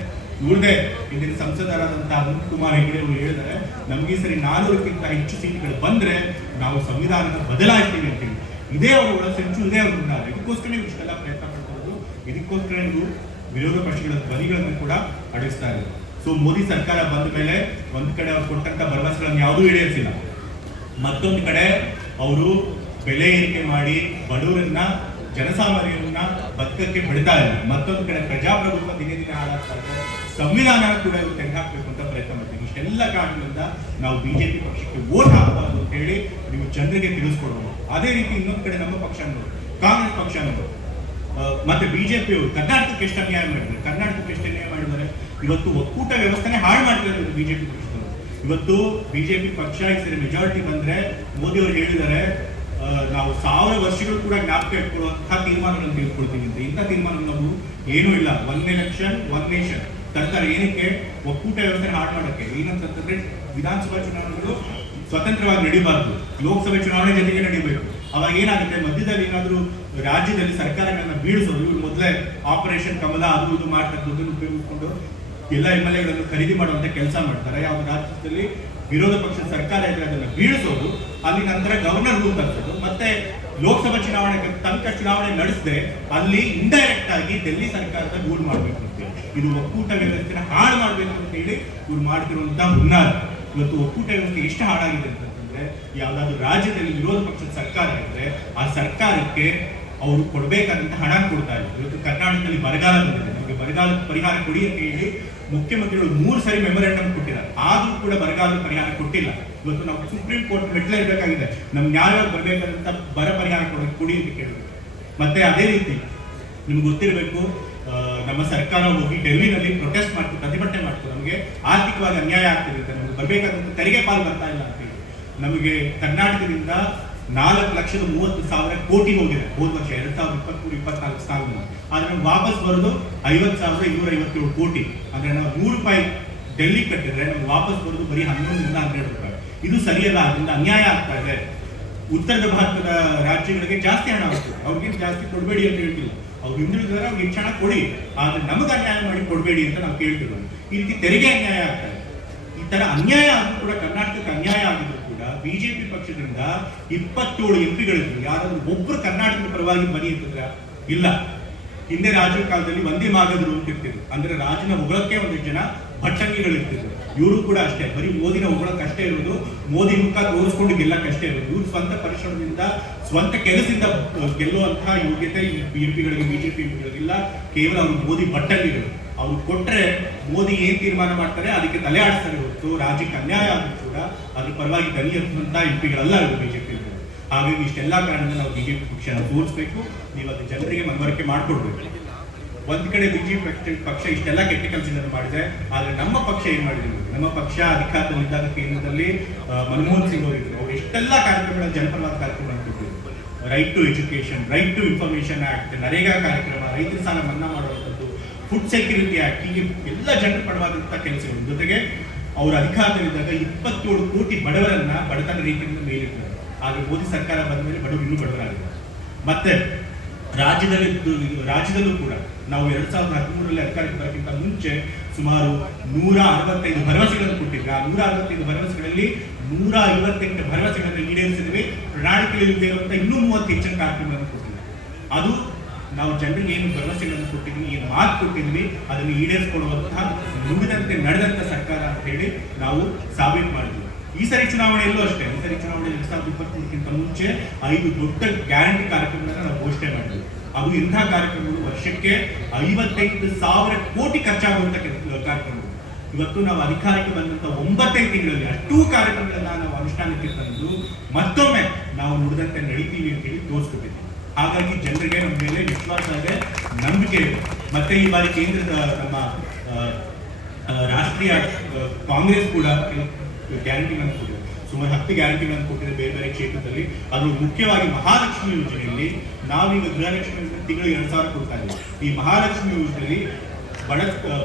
ಇವ್ರದೇ ಇಂದಿನ ಸಂಸದರಾದಂತಹ ಅನಂತ್ ಕುಮಾರ್ ಹೆಗಡೆ ಅವರು ಹೇಳಿದರೆ ನಮ್ಗೆ ಸರಿ 400ಕ್ಕಿಂತ ಹೆಚ್ಚು ಸೀಟ್ಗಳು ಬಂದ್ರೆ ನಾವು ಸಂವಿಧಾನನ ಬದಲಾಯಿಸ್ತೀವಿ ಅಂತ ಹೇಳಿ. ಇದೇ ಅವರ ಒಳ ಸಂಚು, ಇದೇ ಅವ್ರು ಉಂಟಾರೆ. ಇದಕ್ಕೋಸ್ಕರ ನೀವು ಇಷ್ಟೆಲ್ಲ ಪ್ರಯತ್ನ ಪಡ್ತಿರೋದು, ಇದಕ್ಕೋಸ್ಕರ ನೀವು ವಿರೋಧ ಪಕ್ಷಗಳ ಧ್ವನಿಗಳನ್ನು ಕೂಡ ಅಡಗಿಸ್ತಾ ಇದ್ದಾರೆ. ಸೊ ಮೋದಿ ಸರ್ಕಾರ ಬಂದ ಮೇಲೆ ಒಂದ್ ಕಡೆ ಅವ್ರು ಕೊಟ್ಟಂತ ಭರವಸೆಗಳನ್ನು ಯಾವುದೂ ಈಡೇರಿಸಿಲ್ಲ, ಮತ್ತೊಂದು ಕಡೆ ಅವರು ಬೆಲೆ ಏರಿಕೆ ಮಾಡಿ ಬಡವರನ್ನ, ಜನಸಾಮಾನ್ಯರನ್ನ ಬದುಕಕ್ಕೆ ಬಿಡ್ತಾ ಇಲ್ಲ, ಮತ್ತೊಂದು ಕಡೆ ಪ್ರಜಾಪ್ರಭುತ್ವ ದಿನೇ ದಿನೇ ಹಾಳಾಗ್ತಾ ಇದೆ, ಸಂವಿಧಾನ ಕೂಡ ಇವರು ತೆಗೆದುಹಾಕಬೇಕು ಅಂತ ಪ್ರಯತ್ನ ಮಾಡ್ತೀವಿ. ಇಷ್ಟೆಲ್ಲ ಕಾರಣದಿಂದ ನಾವು ಬಿಜೆಪಿ ಪಕ್ಷಕ್ಕೆ ವೋಟ್ ಹಾಕಬಾರ್ದು ಅಂತ ಹೇಳಿ ನೀವು ಜನರಿಗೆ ತಿಳಿಸ್ಕೊಡೋದು. ಅದೇ ರೀತಿ ಇನ್ನೊಂದು ಕಡೆ ನಮ್ಮ ಪಕ್ಷ ಕಾಂಗ್ರೆಸ್ ಪಕ್ಷ ಮತ್ತೆ ಬಿಜೆಪಿಯವರು ಕರ್ನಾಟಕಕ್ಕೆ ಎಷ್ಟು ಅನ್ಯಾಯ ಮಾಡಿದ್ದಾರೆ. ಇವತ್ತು ಒಕ್ಕೂಟ ವ್ಯವಸ್ಥೆನೇ ಹಾಳು ಮಾಡ್ತಿದ್ದಾರೆ ಬಿಜೆಪಿ ಪಕ್ಷದವರು. ಇವತ್ತು ಬಿಜೆಪಿ ಪಕ್ಷ ಸರಿ ಮೆಜಾರಿಟಿ ಬಂದ್ರೆ ಮೋದಿ ಅವರು ಹೇಳಿದ್ದಾರೆ ನಾವು 1000 ವರ್ಷಗಳು ಕೂಡ ಜ್ಞಾಪಕ ಇಟ್ಕೊಳ್ಳುವಂತಹ ತೀರ್ಮಾನಗಳನ್ನು ತೆಗೆದುಕೊಳ್ತೀವಿ ಅಂತ. ಇಂಥ ತೀರ್ಮಾನ ನಾವು ಏನೂ ಇಲ್ಲ. 1 ಎಲೆಕ್ಷನ್ 1 ನೇಷನ್ ತರ್ತಾರೆ. ಏನಕ್ಕೆ? ಒಕ್ಕೂಟ ವ್ಯವಸ್ಥೆ ಹಾಳು ಮಾಡೋಕ್ಕೆ. ಏನಂತಂದ್ರೆ ವಿಧಾನಸಭಾ ಚುನಾವಣೆಗಳು ಸ್ವತಂತ್ರವಾಗಿ ನಡೀಬಾರ್ದು, ಲೋಕಸಭೆ ಚುನಾವಣೆ ಜೊತೆಗೆ ನಡೀಬೇಕು. ಅವಾಗ ಏನಾಗುತ್ತೆ, ಮಧ್ಯದಲ್ಲಿ ಏನಾದರೂ ರಾಜ್ಯದಲ್ಲಿ ಸರ್ಕಾರಗಳನ್ನ ಬೀಳಿಸೋದು. ಇವ್ರು ಮೊದಲೇ ಆಪರೇಷನ್ ಕಮಲ ಅದು ಇದು ಮಾಡ್ತಾರೆ, ದುಡ್ಡನ್ನು ಉಪಯೋಗಿಸ್ಕೊಂಡು ಎಲ್ಲ MLA ಖರೀದಿ ಮಾಡುವಂತ ಕೆಲಸ ಮಾಡ್ತಾರೆ. ಯಾವ ರಾಜ್ಯದಲ್ಲಿ ವಿರೋಧ ಪಕ್ಷದ ಸರ್ಕಾರ ಇದ್ರೆ ಅದನ್ನ ಬೀಳಿಸೋದು, ಅಲ್ಲಿ ನಂತರ ಗವರ್ನರ್ ರೂಲ್ ತರಿಸೋದು, ಮತ್ತೆ ಲೋಕಸಭಾ ತನಕ ಚುನಾವಣೆ ನಡೆಸದೆ ಅಲ್ಲಿ ಇಂಡೈರೆಕ್ಟ್ ಆಗಿ ಡೆಲ್ಲಿ ಸರ್ಕಾರದ ರೂಲ್ ಮಾಡಬೇಕು ಅಂತ. ಇದು ಒಕ್ಕೂಟ ವ್ಯವಸ್ಥೆನ ಹಾಳು ಮಾಡಬೇಕು ಅಂತ ಹೇಳಿ ಇವ್ರು ಮಾಡ್ತಿರುವಂತಹ ಹುನ್ನಾರ. ಇವತ್ತು ಒಕ್ಕೂಟ ವ್ಯವಸ್ಥೆ ಎಷ್ಟು ಹಾಳಾಗಿದೆ ಅಂತಂದ್ರೆ, ಯಾವ್ದಾದ್ರು ರಾಜ್ಯದಲ್ಲಿ ವಿರೋಧ ಪಕ್ಷದ ಸರ್ಕಾರ ಇದ್ರೆ ಆ ಸರ್ಕಾರಕ್ಕೆ ಅವರು ಕೊಡಬೇಕಾದಂತ ಹಣ ಕೊಡ್ತಾ ಇಲ್ಲ. ಇವತ್ತು ಕರ್ನಾಟಕದಲ್ಲಿ ಬರಗಾಲ ಬಂದಿದೆ, ನಮಗೆ ಬರಗಾಲದ ಪರಿಹಾರ ಕೊಡಿ ಅಂತ ಹೇಳಿ ಮುಖ್ಯಮಂತ್ರಿಗಳು 3 ಸರಿ ಮೆಮೊರಾಂಡಮ್ ಕೊಟ್ಟಿದ್ದಾರೆ, ಆದ್ರೂ ಕೂಡ ಬರಗಾಲದ ಪರಿಹಾರ ಕೊಟ್ಟಿಲ್ಲ. ಇವತ್ತು ನಾವು ಸುಪ್ರೀಂ ಕೋರ್ಟ್ ಮೆಟ್ಲೆ ಇರಬೇಕಾಗಿದೆ, ನಮ್ ನ್ಯಾಯವಾಗಿ ಬರ್ಬೇಕಾದಂತ ಬರ ಪರಿಹಾರ ಕೊಡಿ ಅಂತ ಕೇಳಬೇಕು. ಮತ್ತೆ ಅದೇ ರೀತಿ ನಿಮ್ಗೆ ಗೊತ್ತಿರಬೇಕು, ನಮ್ಮ ಸರ್ಕಾರ ಹೋಗಿ ಡೆಲ್ಲಿನಲ್ಲಿ ಪ್ರೊಟೆಸ್ಟ್ ಮಾಡ್ತು, ಪ್ರತಿಭಟನೆ ಮಾಡ್ತು, ನಮಗೆ ಆರ್ಥಿಕವಾಗಿ ಅನ್ಯಾಯ ಆಗ್ತಿರುತ್ತೆ, ನಮ್ಗೆ ಬರ್ಬೇಕಾದಂತ ತೆರಿಗೆ ಪಾಲು ಬರ್ತಾ ಇಲ್ಲ ಅಂತ ಹೇಳಿ. ನಮಗೆ ಕರ್ನಾಟಕದಿಂದ 4,30,000 ಕೋಟಿ ಹೋಗಿದೆ ಹೋದ ವರ್ಷ 2023-24 ಸಾಲಿನಲ್ಲಿ. ಆದ್ರೆ ನಮ್ಗೆ ವಾಪಸ್ ಬರೋದು 50,257 ಕೋಟಿ. ಅಂದ್ರೆ ನಾವು ₹100 ಡೆಲ್ಲಿ ಕಟ್ಟಿದ್ರೆ ನಮ್ಗೆ ವಾಪಸ್ ಬರೋದು ಬರೀ 11 ರಿಂದ 12 ರೂಪಾಯಿ. ಇದು ಸರಿಯಲ್ಲ, ಅದರಿಂದ ಅನ್ಯಾಯ ಆಗ್ತಾ ಇದೆ. ಉತ್ತರದ ಭಾರತದ ರಾಜ್ಯಗಳಿಗೆ ಜಾಸ್ತಿ ಹಣ ಹೋಗ್ತದೆ, ಅವ್ರಿಗಿಂತ ಜಾಸ್ತಿ ಕೊಡಬೇಡಿ ಅಂತ ಹೇಳ್ತಿಲ್ಲ. ಅವ್ರು ಹಿಂದುಳಿದ್ರೆ ಅವ್ರಿಗೆ ಹೆಚ್ಚು ಹಣ ಕೊಡಿ, ಆದ್ರೆ ನಮಗೆ ಅನ್ಯಾಯ ಮಾಡಿ ಕೊಡಬೇಡಿ ಅಂತ ನಾವು ಕೇಳ್ತಿರೋದು. ಈ ರೀತಿ ತೆರಿಗೆ ಅನ್ಯಾಯ ಆಗ್ತದೆ. ಈ ತರ ಅನ್ಯಾಯ ಆದ್ರೂ ಕೂಡ, ಕರ್ನಾಟಕಕ್ಕೆ ಅನ್ಯಾಯ ಆಗಿದ್ರು ಕೂಡ ಬಿಜೆಪಿ ಪಕ್ಷದಿಂದ 27 ಎಂಪಿಗಳಿದ್ರು. ಯಾರಾದ್ರೂ ಒಬ್ರು ಕರ್ನಾಟಕದ ಪರವಾಗಿ ಬನ್ನಿ ಅಂತಂದ್ರೆ ಇಲ್ಲ. ಹಿಂದೆ ರಾಜರ ಕಾಲದಲ್ಲಿ ಒಂದೇ ಮಾಗದರು ಅಂತ ಇರ್ತಿದ್ರು, ಅಂದ್ರೆ ರಾಜನ ಹೊಗಳಕ್ಕೆ ಒಂದಿಷ್ಟು ಜನ ಭಟ್ಟಂಗಿಗಳು ಇರ್ತಿದ್ರು. ಇವರು ಕೂಡ ಅಷ್ಟೇ, ಬರೀ ಮೋದಿನ ಹೊಗಳಕ್ಕೆ ಅಷ್ಟೇ ಇರೋದು, ಮೋದಿ ಮುಖ ತೋರಿಸ್ಕೊಂಡು ಗೆಲ್ಲಕ್ಕೆ ಅಷ್ಟೇ ಇರೋದು. ಇವ್ರು ಸ್ವಂತ ಪರಿಶ್ರಮದಿಂದ, ಸ್ವಂತ ಕೆಲಸದಿಂದ ಗೆಲ್ಲುವಂತಹ ಯೋಗ್ಯತೆ ಈ ಎಂಪಿಗಳಿಗೆ, ಬಿಜೆಪಿ ಎಂಪಿಗಳಿಗಿಲ್ಲ. ಕೇವಲ ಅವರು ಮೋದಿ ಭಟ್ಟಂಗಿಗಳು. ಅವ್ರು ಕೊಟ್ರೆ ಮೋದಿ ಏನ್ ತೀರ್ಮಾನ ಮಾಡ್ತಾರೆ ಅದಕ್ಕೆ ತಲೆ ಆಡಿಸ್ತಾರೆ ಹೊರತು ರಾಜ್ಯಕ್ಕೆ ಅನ್ಯಾಯ ಆದ್ರೂ ಕೂಡ ಅದ್ರ ಪರವಾಗಿ ದನಿ ಎತ್ತುವಂತಹ ಎಂಪಿಗಳಲ್ಲ ಇವರು ಬಿಜೆಪಿ. ಹಾಗಾಗಿ ಇಷ್ಟೆಲ್ಲಾ ಕಾರಣದಿಂದ ನಾವು ಬಿಜೆಪಿ ಪಕ್ಷನ ತೋರಿಸ್ಬೇಕು. ನೀವು ಅದು ಜನರಿಗೆ ಮನವರಿಕೆ ಮಾಡ್ಕೊಡ್ಬೇಕು. ಒಂದ್ ಕಡೆ ಬಿಜೆಪಿ ಪಕ್ಷ ಇಷ್ಟೆಲ್ಲ ಕೆಟ್ಟ ಕೆಲಸಗಳನ್ನು ಮಾಡಿದೆ, ಆದ್ರೆ ನಮ್ಮ ಪಕ್ಷ ಏನ್ ಮಾಡಿದ್ರು? ನಮ್ಮ ಪಕ್ಷ ಅಧಿಕಾರದಲ್ಲಿದ್ದಾಗ ಕೇಂದ್ರದಲ್ಲಿ ಮನಮೋಹನ್ ಸಿಂಗ್ ಅವರಿದ್ರು. ಅವ್ರು ಎಷ್ಟೆಲ್ಲ ಕಾರ್ಯಕ್ರಮಗಳ, ಜನಪರವಾದ ಕಾರ್ಯಕ್ರಮ ಕೊಟ್ಟಿದ್ರು. Right to education, right to information act, NREGA ಕಾರ್ಯಕ್ರಮ, ರೈತರ ಸಾಲ ಮನ್ನಾ ಮಾಡುವಂಥದ್ದು, ಫುಡ್ ಸೆಕ್ಯೂರಿಟಿ ಆಕ್ಟ್, ಹೀಗೆ ಎಲ್ಲ ಜನರ ಪರವಾದಂತಹ ಕೆಲಸಗಳು. ಜೊತೆಗೆ ಅವ್ರ ಅಧಿಕಾರದಲ್ಲಿದ್ದಾಗ 27 ಕೋಟಿ ಬಡವರನ್ನ ಬಡತನ ರೇಖೆಯಿಂದ ಮೇಲಿರ್ತಾರೆ. ಆದ್ರೆ ಮೋದಿ ಸರ್ಕಾರ ಬಂದ ಮೇಲೆ ಬಡವರು ಇನ್ನೂ ಬಡವರಾಗಿದ್ದಾರೆ. ಮತ್ತೆ ರಾಜ್ಯದಲ್ಲೂ ಕೂಡ ನಾವು 2013ರಲ್ಲಿ ಅಧಿಕಾರಕ್ಕೆ ಬರೋಕ್ಕಿಂತ ಮುಂಚೆ ಸುಮಾರು 165 ಭರವಸೆಗಳನ್ನು ಕೊಟ್ಟಿದ್ವಿ. ಆ 165 ಭರವಸೆಗಳಲ್ಲಿ 158 ಭರವಸೆಗಳನ್ನು ಈಡೇರಿಸಿದ್ವಿ. ಪ್ರಣಾಳಿಕೆಯಲ್ಲಿ ಇರುವಂತ ಇನ್ನೂ 30 ಹೆಚ್ಚಿನ ಕಾರ್ಯಕ್ರಮಗಳನ್ನು ಕೊಟ್ಟಿದ್ವಿ. ಅದು ನಾವು ಜನರಿಗೆ ಏನು ಭರವಸೆಗಳನ್ನು ಕೊಟ್ಟಿದ್ವಿ, ಏನು ಮಾತು ಕೊಟ್ಟಿದ್ವಿ, ಅದನ್ನು ಈಡೇರಿಸಿಕೊಳ್ಳುವಂತಹ ನುಡಿದಂತೆ ನಡೆದಂತ ಸರ್ಕಾರ ಅಂತ ಹೇಳಿ ನಾವು ಸಾಬೀತು ಮಾಡಿದ್ವಿ. ಈ ಸರಿ ಚುನಾವಣೆಯಲ್ಲೂ ಅಷ್ಟೇ. ಈ ಸರಿ ಚುನಾವಣೆಯಲ್ಲಿ 2023ಕ್ಕಿಂತ ಮುಂಚೆ 5 ದೊಡ್ಡ ಗ್ಯಾರಂಟಿ ಕಾರ್ಯಕ್ರಮಗಳನ್ನ ನಾವು ಘೋಷಣೆ ಮಾಡಿದ್ವಿ. ಅದು ಇಂಥ ಕಾರ್ಯಕ್ರಮಗಳು ವರ್ಷಕ್ಕೆ 55,000 ಕೋಟಿ ಖರ್ಚಾಗುವಂತ ಕಾರ್ಯಕ್ರಮಗಳು. ಇವತ್ತು ನಾವು ಅಧಿಕಾರಕ್ಕೆ ಬಂದಂತ 9 ತಿಂಗಳಲ್ಲಿ ಅಷ್ಟೂ ಕಾರ್ಯಕ್ರಮಗಳನ್ನ ನಾವು ಅನುಷ್ಠಾನಕ್ಕೆ ತಂದು ಮತ್ತೊಮ್ಮೆ ನಾವು ನುಡಿದಂತೆ ನಡೀತೀವಿ ಅಂತ ಹೇಳಿ ತೋರಿಸ್ಕೊಟ್ಟಿದ್ದೀವಿ. ಹಾಗಾಗಿ ಜನರಿಗೆ ನಮ್ಮ ಮೇಲೆ ವಿಶ್ವಾಸ ಇದೆ, ನಂಬಿಕೆ ಇದೆ. ಮತ್ತೆ ಈ ಬಾರಿ ಕೇಂದ್ರದ ನಮ್ಮ ರಾಷ್ಟ್ರೀಯ ಕಾಂಗ್ರೆಸ್ ಕೂಡ ಗ್ಯಾರಂಟಿಗಳನ್ನು ಕೊಟ್ಟಿದೆ. ಸುಮಾರು 10 ಗ್ಯಾರಂಟಿಗಳನ್ನು ಕೊಟ್ಟಿದೆ ಬೇರೆ ಬೇರೆ ಕ್ಷೇತ್ರದಲ್ಲಿ. ಅದು ಮುಖ್ಯವಾಗಿ ಮಹಾಲಕ್ಷ್ಮಿ ಯೋಜನೆಯಲ್ಲಿ ನಾವೀಗ ಗೃಹಲಕ್ಷ್ಮಿ ತಿಂಗಳಿಗೆ 2,000 ಕೊಡ್ತಾ ಇದ್ದೀವಿ. ಈ ಮಹಾಲಕ್ಷ್ಮಿ ಯೋಜನೆಯಲ್ಲಿ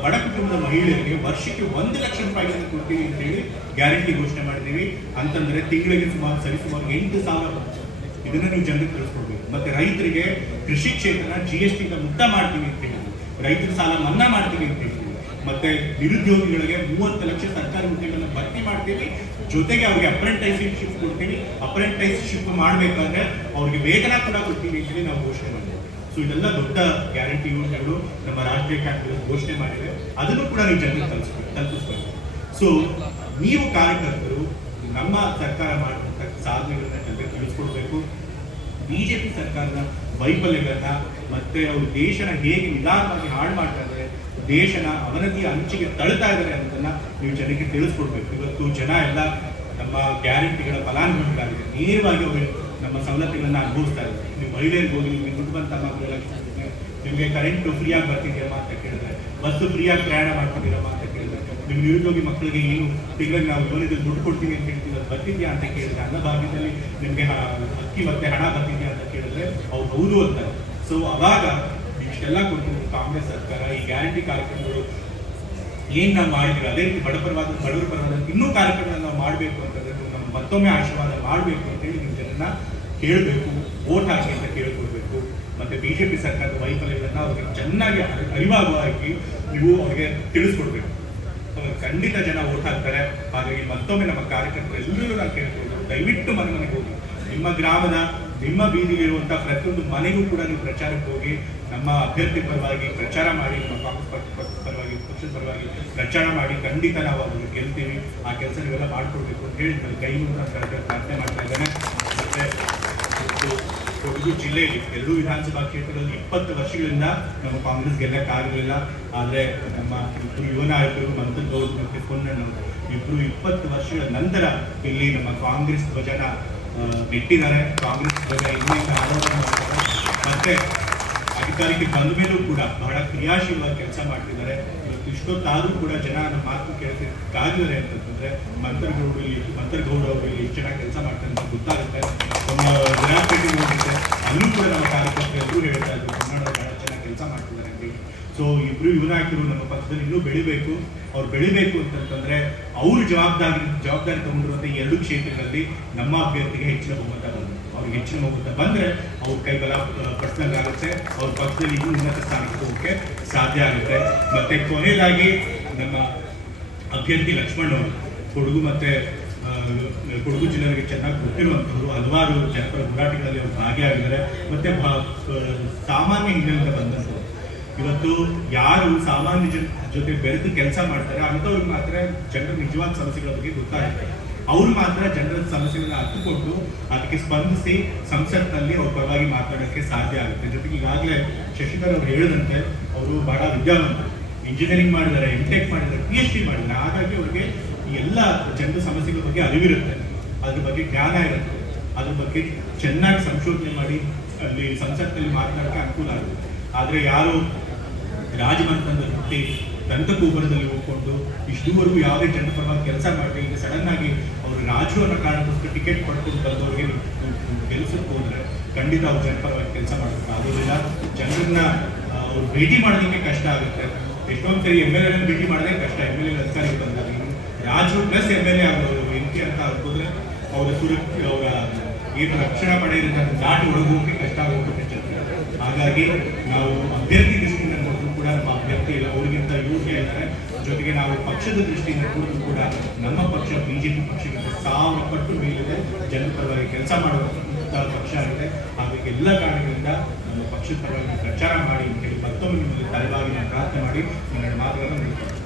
ಬಡ ಕುಟುಂಬದ ಮಹಿಳೆಯರಿಗೆ ವರ್ಷಕ್ಕೆ 1 ಲಕ್ಷ ರೂಪಾಯಿಗಳನ್ನು ಕೊಡ್ತೀವಿ ಅಂತ ಹೇಳಿ ಗ್ಯಾರಂಟಿ ಘೋಷಣೆ ಮಾಡಿದ್ದೀವಿ. ಅಂತಂದ್ರೆ ತಿಂಗಳಿಗೆ ಸರಿಸುಮಾರು 8,000. ಇದನ್ನ ನೀವು ಜನರಿಗೆ ತಿಳಿಸ್ಕೊಡ್ಬೇಕು. ಮತ್ತೆ ರೈತರಿಗೆ ಕೃಷಿ ಕ್ಷೇತ್ರನ GST ಮುಕ್ತ ಮಾಡ್ತೀವಿ ಅಂತ ಹೇಳಿದ್ವಿ. ರೈತರ ಸಾಲ ಮನ್ನಾ ಮಾಡ್ತೀವಿ ಅಂತ ಹೇಳಿದ್ವಿ. ಮತ್ತೆ ನಿರುದ್ಯೋಗಿಗಳಿಗೆ 30 ಲಕ್ಷ ಸರ್ಕಾರಿ ಹುದ್ದೆಗಳನ್ನ ಭರ್ತಿ ಮಾಡ್ತೀವಿ. ಜೊತೆಗೆ ಅವ್ರಿಗೆ ಅಪ್ರೆಂಟಿಸ್ಶಿಪ್ ಕೊಡ್ತೀವಿ. ಅಪ್ರೆಂಟಿಸ್ಶಿಪ್ ಮಾಡ್ಬೇಕಾದ್ರೆ ಅವ್ರಿಗೆ ವೇತನ ಕೂಡ ಕೊಡ್ತೀವಿ ಅಂತ ಹೇಳಿ ನಾವು ಘೋಷಣೆ ಮಾಡಿದ್ವಿ. ಸೊ ಇದೆಲ್ಲ ದೊಡ್ಡ ಗ್ಯಾರಂಟಿ ಯೋಜನೆಗಳು ನಮ್ಮ ರಾಷ್ಟ್ರೀಯ ಕ್ಯಾಬಿನೆಟ್ ಘೋಷಣೆ ಮಾಡಿದೆ. ಅದನ್ನು ಕೂಡ ನೀವು ಜನರಿಗೆ ತಲುಪಿಸ್ಬೇಕು. ಸೊ ನೀವು ಕಾರ್ಯಕರ್ತರು ನಮ್ಮ ಸರ್ಕಾರ ಮಾಡುವಂತ ಸಾಧನೆಗಳನ್ನ ಜನರಿಗೆ ತಿಳಿಸ್ಕೊಡ್ಬೇಕು. ಬಿಜೆಪಿ ಸರ್ಕಾರದ ವೈಫಲ್ಯಗಳನ್ನ, ಮತ್ತೆ ಅವರು ದೇಶನ ಹೇಗೆ ನಿಧಾನವಾಗಿ ಹಾಳು ಮಾಡ್ತಾ ಇದ್ದಾರೆ, ದೇಶನ ಅವನತಿಯ ಅಂಚಿಗೆ ತಳ್ತಾ ಇದ್ದಾರೆ ಅನ್ನೋದನ್ನ ನೀವು ಜನರಿಗೆ ತಿಳಿಸ್ಕೊಡ್ಬೇಕು. ಇವತ್ತು ಜನ ಎಲ್ಲ ನಮ್ಮ ಗ್ಯಾರಂಟಿಗಳ ಫಲಾನುಭವಿಗಳಾಗಿದೆ. ನೇರವಾಗಿ ಅವರು ನಮ್ಮ ಸವಲತ್ತುಗಳನ್ನ ಅನುಭವಿಸ್ತಾ ಇದ್ದಾರೆ. ನೀವು ಮಹಿಳೆಯರಿಗೆ ಹೋಗಿ ನಿಮಗೆ ದುಡ್ಡು ಬಂತ ನಿಮಗೆ ಕರೆಂಟ್ ಫ್ರೀಯಾಗಿ ಬರ್ತಿದ್ಯಮ್ಮ ಅಂತ ಕೇಳಿದ್ರೆ, ಬಸ್ಸು ಫ್ರೀಯಾಗಿ ಪ್ರಯಾಣ ಮಾಡ್ತಿದ್ದೀರಮ್ಮ ಅಂತ ಕೇಳಿದ್ರೆ, ನಿಮ್ಮ ನಿರುದ್ಯೋಗಿ ಮಕ್ಕಳಿಗೆ ಏನು ತಿಂಗಳಿಗೆ ನಾವು ಯೋಜನೆಯಲ್ಲಿ ದುಡ್ಡು ಕೊಡ್ತೀವಿ ಅಂತ ಹೇಳ್ತೀವಿ, ಅದು ಬರ್ತಿದ್ಯಾ ಅಂತ ಕೇಳಿದ್ರೆ, ಅನ್ನಭಾಗ್ಯದಲ್ಲಿ ನಿಮಗೆ ಅಕ್ಕಿ ಮತ್ತೆ ಹಣ ಬರ್ತಿದ್ಯಾ ಅಂತ ಕೇಳಿದ್ರೆ ಅವ್ರು ಹೌದು ಅಂತಾರೆ. ಸೊ ಅವಾಗ ಇಷ್ಟೆಲ್ಲ ಕೊಡ್ತಿದ್ರು ಕಾಂಗ್ರೆಸ್ ಸರ್ಕಾರ. ಈ ಗ್ಯಾರಂಟಿ ಕಾರ್ಯಕ್ರಮಗಳು ಏನ್ ನಾವು ಮಾಡಿದ್ವಿ, ಅದೇ ರೀತಿ ಬಡವರ ಪರವಾದ ಇನ್ನೂ ಕಾರ್ಯಕ್ರಮಗಳನ್ನ ನಾವು ಮಾಡಬೇಕು ಅಂತಂದ್ರೆ ನಾವು ಮತ್ತೊಮ್ಮೆ ಆಶೀರ್ವಾದ ಮಾಡಬೇಕು ಅಂತ ಹೇಳಿ ನೀವು ಜನರನ್ನ ಕೇಳಬೇಕು, ವೋಟ್ ಹಾಕಿ ಅಂತ ಕೇಳ್ಕೊಡ್ಬೇಕು. ಮತ್ತೆ ಬಿಜೆಪಿ ಸರ್ಕಾರದ ವೈಫಲ್ಯಗಳನ್ನ ಅವ್ರಿಗೆ ಚೆನ್ನಾಗಿ ಅರಿವಾಗುವ ಹಾಕಿ ನೀವು ಅವ್ರಿಗೆ ತಿಳಿಸ್ಕೊಡ್ಬೇಕು. ಖಂಡಿತ ಜನ ವೋಟ್ ಹಾಕ್ತಾರೆ. ಹಾಗಾಗಿ ಮತ್ತೊಮ್ಮೆ ನಮ್ಮ ಕಾರ್ಯಕರ್ತರು ಎಲ್ಲರೂ ನಾವು ಕೇಳ್ಕೊಳ್ಬೇಕು, ದಯವಿಟ್ಟು ಮನೆ ಮನೆಗೆ ಹೋಗಿ ನಿಮ್ಮ ಗ್ರಾಮದ, ನಿಮ್ಮ ಬೀದಿಲಿರುವಂತಹ ಪ್ರತಿಯೊಂದು ಮನೆಗೂ ಕೂಡ ನೀವು ಪ್ರಚಾರಕ್ಕೆ ಹೋಗಿ ನಮ್ಮ ಅಭ್ಯರ್ಥಿ ಪರವಾಗಿ ಪ್ರಚಾರ ಮಾಡಿ, ನಮ್ಮ ಕಾಂಗ್ರೆಸ್ ಪರವಾಗಿ, ಪಕ್ಷದ ಪರವಾಗಿ ಪ್ರಚಾರ ಮಾಡಿ. ಖಂಡಿತ ನಾವು ಅದನ್ನು ಗೆಲ್ತೀವಿ. ಆ ಕೆಲಸ ನೀವೆಲ್ಲ ಮಾಡ್ಕೊಡ್ಬೇಕು ಅಂತ ಹೇಳಿ ನನ್ನ ಕೈ ಮೂಲಕ ಪ್ರಾರ್ಥನೆ ಮಾಡ್ತಾ ಇದ್ದೇನೆ. ಮತ್ತೆ ಕೊಡಗು ಜಿಲ್ಲೆಯಲ್ಲಿ 2 ವಿಧಾನಸಭಾ ಕ್ಷೇತ್ರದಲ್ಲಿ 20 ವರ್ಷಗಳಿಂದ ನಮ್ಮ ಕಾಂಗ್ರೆಸ್ ಗೆಲ್ಲಕ್ಕಾಗಲಿಲ್ಲ. ಆದರೆ ನಮ್ಮ ಇಬ್ಬರು ಯುವ ನಾಯಕರು ಮಂಥನ್ ಗೌಡ್ ಮತ್ತು ಪೊನ್ನಣ್ಣವರು ಇಬ್ಬರು 20 ವರ್ಷಗಳ ನಂತರ ಇಲ್ಲಿ ನಮ್ಮ ಕಾಂಗ್ರೆಸ್ ಧ್ವಜನ ನೆಟ್ಟಿದ್ದಾರೆ. ಕಾಂಗ್ರೆಸ್ ಧ್ವಜ ಇನ್ನೇನು ಆರೋಪಣೆ ಮಾಡ್ತಾರೆ. ಮತ್ತೆ ಅಧಿಕಾರಕ್ಕೆ ಬಂದ ಮೇಲೂ ಕೂಡ ಬಹಳ ಕ್ರಿಯಾಶೀಲವಾಗಿ ಕೆಲಸ ಮಾಡ್ತಿದ್ದಾರೆ. ಇವತ್ತು ಇಷ್ಟೊತ್ತಾದರೂ ಕೂಡ ಜನ ನಮ್ಮ ಮಾತು ಕೇಳ್ತಿದ್ದಾರೆ ಅಂತಂದ್ರೆ ಮಂತರ್ಗೌಡ ಅವರು ಇಲ್ಲಿ ಎಷ್ಟು ಚೆನ್ನಾಗಿ ಕೆಲಸ ಮಾಡ್ತಾರೆ ಅಂತ ಗೊತ್ತಾಗುತ್ತೆ. ನಮ್ಮ ವಿರಾಟ್ಪೇಟೆ ನೋಡಿದ್ರೆ ಅಲ್ಲೂ ಕೂಡ ನಮ್ಮ ಕಾರ್ಯಕರ್ತರು ಎಲ್ಲರೂ ಹೇಳ್ತಾ ಇದ್ರು ಕನ್ನಡ ಬಹಳ ಚೆನ್ನಾಗಿ ಕೆಲಸ ಮಾಡ್ತಿದ್ದಾರೆ ಅಂತ. ಸೊ ಸೊ ಇಬ್ರು ಯುವ ನಾಯಕರು ನಮ್ಮ ಪಕ್ಷದಲ್ಲಿ ಇನ್ನೂ ಬೆಳಿಬೇಕು. ಅವ್ರು ಬೆಳಿಬೇಕು ಅಂತಂತಂದ್ರೆ ಅವರು ಜವಾಬ್ದಾರಿ ತಗೊಂಡಿರುವಂಥ ಈ ಎರಡು ಕ್ಷೇತ್ರಗಳಲ್ಲಿ ನಮ್ಮ ಅಭ್ಯರ್ಥಿಗೆ ಹೆಚ್ಚಿನ ಬಹುಮತ ಬಂದು ಅವ್ರಿಗೆ ಹೆಚ್ಚಿನ ಬಹುಮತ ಬಂದ್ರೆ ಅವ್ರ ಕೈಬಲ ಪಡಿಸ್ದಂಗಾಗುತ್ತೆ. ಅವ್ರ ಪಕ್ಷದಲ್ಲಿ ಇನ್ನೂ ಉನ್ನತ ಸ್ಥಾನಕ್ಕೆ ಹೋಗೋಕ್ಕೆ ಸಾಧ್ಯ ಆಗುತ್ತೆ. ಮತ್ತೆ ಕೊನೆಯದಾಗಿ ನಮ್ಮ ಅಭ್ಯರ್ಥಿ ಲಕ್ಷ್ಮಣ್ ಅವರು ಕೊಡಗು ಮತ್ತೆ ಕೊಡಗು ಜಿಲ್ಲೆಗೆ ಚೆನ್ನಾಗಿ ಗೊತ್ತಿರುವಂಥವ್ರು, ಹಲವಾರು ಜನಪರ ಹೋರಾಟಗಳಲ್ಲಿ ಅವರು ಭಾಗಿಯಾಗಿದ್ದಾರೆ. ಮತ್ತೆ ಸಾಮಾನ್ಯ ಹಿನ್ನೆಲೆಯಿಂದ ಬಂದಂಥವ್ರು. ಇವತ್ತು ಯಾರು ಸಾಮಾನ್ಯ ಜೊತೆ ಬೆರೆತು ಕೆಲಸ ಮಾಡ್ತಾರೆ ಅಂಥವ್ರಿಗೆ ಮಾತ್ರ ಜನರ ನಿಜವಾದ ಸಮಸ್ಯೆಗಳ ಬಗ್ಗೆ ಗೊತ್ತಾಗುತ್ತೆ. ಅವ್ರು ಮಾತ್ರ ಜನರ ಸಮಸ್ಯೆಗಳನ್ನ ಅರ್ಥಕೊಂಡು ಅದಕ್ಕೆ ಸ್ಪಂದಿಸಿ ಸಂಸತ್ನಲ್ಲಿ ಅವ್ರ ಪರವಾಗಿ ಮಾತಾಡೋಕ್ಕೆ ಸಾಧ್ಯ ಆಗುತ್ತೆ. ಜೊತೆಗೆ ಈಗಾಗಲೇ ಶಶಿಧರ್ ಅವರು ಹೇಳಿದಂತೆ ಅವರು ಬಹಳ ವಿದ್ಯಾವಂತರು, ಇಂಜಿನಿಯರಿಂಗ್ ಮಾಡಿದ್ದಾರೆ, MTech ಮಾಡಿದ್ದಾರೆ, PhD ಮಾಡಿದ್ದಾರೆ. ಹಾಗಾಗಿ ಅವ್ರಿಗೆ ಈ ಎಲ್ಲ ಜನರ ಸಮಸ್ಯೆಗಳ ಬಗ್ಗೆ ಅರಿವಿರುತ್ತೆ, ಅದ್ರ ಬಗ್ಗೆ ಜ್ಞಾನ ಇರುತ್ತೆ, ಅದ್ರ ಬಗ್ಗೆ ಚೆನ್ನಾಗಿ ಸಂಶೋಧನೆ ಮಾಡಿ ಅಲ್ಲಿ ಸಂಸತ್ನಲ್ಲಿ ಮಾತನಾಡೋಕ್ಕೆ ಅನುಕೂಲ ಆಗುತ್ತೆ. ಆದರೆ ಯಾರು ರಾಜಮನೆತನದ ಹುಟ್ಟಿ ದಂತಕೂಬರದಲ್ಲಿ ಹೋಗ್ಕೊಂಡು ಇಷ್ಟುವರೆಗೂ ಯಾವುದೇ ಜನರ ಪರವಾಗಿ ಕೆಲಸ ಮಾಡಿ ಈಗ ಸಡನ್ ಆಗಿ ಅವರು ರಾಜು ಅನ್ನೋ ಕಾರಣಕ್ಕೋಸ್ಕರ ಟಿಕೆಟ್ ಪಡ್ಕೊಂಡು ಬಂದವರಿಗೆ ಗೆಲ್ಸಕ್ಕೆ ಹೋದ್ರೆ ಖಂಡಿತ ಅವ್ರು ಜನರ ಪರವಾಗಿ ಕೆಲಸ ಮಾಡೋಕ್ಕೆ ಆಗೋದಿಲ್ಲ. ಜನರನ್ನ ಅವ್ರು ಭೇಟಿ ಮಾಡೋದಕ್ಕೆ ಕಷ್ಟ ಆಗುತ್ತೆ. ಎಷ್ಟೊಂದು ಸರಿ MLA ಭೇಟಿ ಮಾಡೋದೇ ಕಷ್ಟ. MLA ಅಧಿಕಾರಿ ಬಂದಾಗ ರಾಜು ಪ್ಲಸ್ MLA ಆಗೋರು MP ಅಂತ ಹೋದ್ರೆ ಅವರ ಅವರ ಏನು ರಕ್ಷಣಾ ಪಡೆ ಇರುತ್ತೆ ಅದನ್ನು ದಾಟಿ ಒಳಗೋಕೆ ಕಷ್ಟ ಆಗೋಗುತ್ತೆ ಜನರಿಗೆ. ಹಾಗಾಗಿ ನಾವು ಅಭ್ಯರ್ಥಿ ದೃಷ್ಟಿಯಿಂದ ನೋಡಿದ್ರು ಕೂಡ ನಮ್ಮ ಅಭ್ಯರ್ಥಿ ಇಲ್ಲ, ಅವ್ರಿಗಿಂತ ಯೋಗ್ಯ ಇದ್ದಾರೆ. ಜೊತೆಗೆ ನಾವು ಪಕ್ಷದ ದೃಷ್ಟಿಯಿಂದ ನೋಡಿದ್ರು ಕೂಡ ನಮ್ಮ ಪಕ್ಷ BJP ಪಕ್ಷಕ್ಕಿಂತ 1000 ಪಟ್ಟು ಮೇಲಿದೆ, ಜನರ ಪರವಾಗಿ ಕೆಲಸ ಮಾಡುವಂಥ ಪಕ್ಷ ಆಗಿದೆ. ಹಾಗಾಗಿ ಎಲ್ಲ ಕಾರಣಗಳಿಂದ ನಮ್ಮ ಪಕ್ಷದ ಪರವಾಗಿ ಪ್ರಚಾರ ಮಾಡಿ ಅಂತೇಳಿ ಮತ್ತೊಮ್ಮೆ ನಿಮ್ಮಲ್ಲಿ ತಲೆಬಾಗಿ ಪ್ರಾರ್ಥನೆ ಮಾಡಿ ನನ್ನ ಮಾತುಗಳನ್ನು